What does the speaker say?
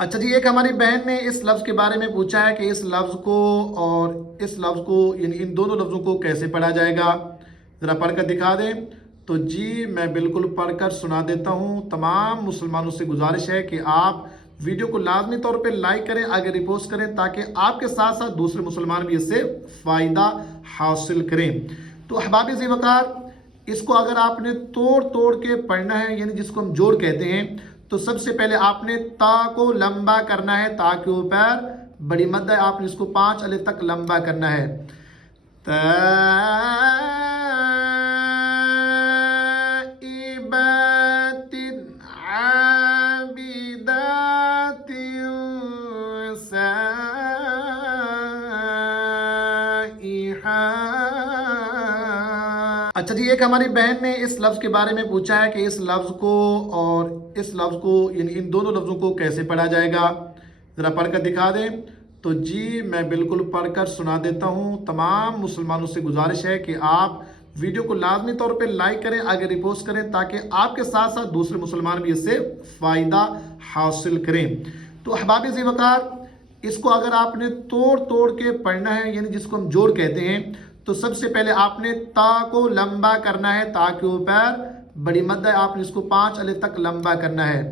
अच्छा जी, एक हमारी बहन ने इस लफ्ज़ के बारे में पूछा है कि इस लफ्ज़ को और इस लफ्ज़ को यानी इन दोनों लफ्ज़ों को कैसे पढ़ा जाएगा, ज़रा पढ़कर दिखा दें। तो जी मैं बिल्कुल पढ़कर सुना देता हूँ। तमाम मुसलमानों से गुजारिश है कि आप वीडियो को लाजमी तौर पे लाइक करें, आगे रिपोस्ट करें, ताकि आपके साथ साथ दूसरे मुसलमान भी इससे फ़ायदा हासिल करें। तो अहबाब ज़ी वक़ार, इसको अगर आपने तोड़ तोड़ के पढ़ना है, यानी जिसको हम जोड़ कहते हैं, तो सबसे पहले आपने ता को लंबा करना है। ता के ऊपर बड़ी मद है, आपने इसको 5 अलिफ तक लंबा करना है। ताइबातिन आबिदातिन साइहा। अच्छा जी, एक हमारी बहन ने इस लफ्ज़ के बारे में पूछा है कि इस लफ्ज़ को और इस लफ्ज़ को यानी इन दोनों लफ्ज़ों को कैसे पढ़ा जाएगा, ज़रा पढ़कर दिखा दें। तो जी मैं बिल्कुल पढ़कर सुना देता हूँ। तमाम मुसलमानों से गुजारिश है कि आप वीडियो को लाजमी तौर पे लाइक करें, आगे रिपोस्ट करें, ताकि आपके साथ साथ दूसरे मुसलमान भी इससे फ़ायदा हासिल करें। तो अहबाब ज़ी वक़ार, इसको अगर आपने तोड़ तोड़ के पढ़ना है, यानी जिसको हम जोड़ कहते हैं, तो सबसे पहले आपने ता को लंबा करना है। ता के ऊपर बड़ी मद है, आपने इसको 5 अलिफ तक लंबा करना है।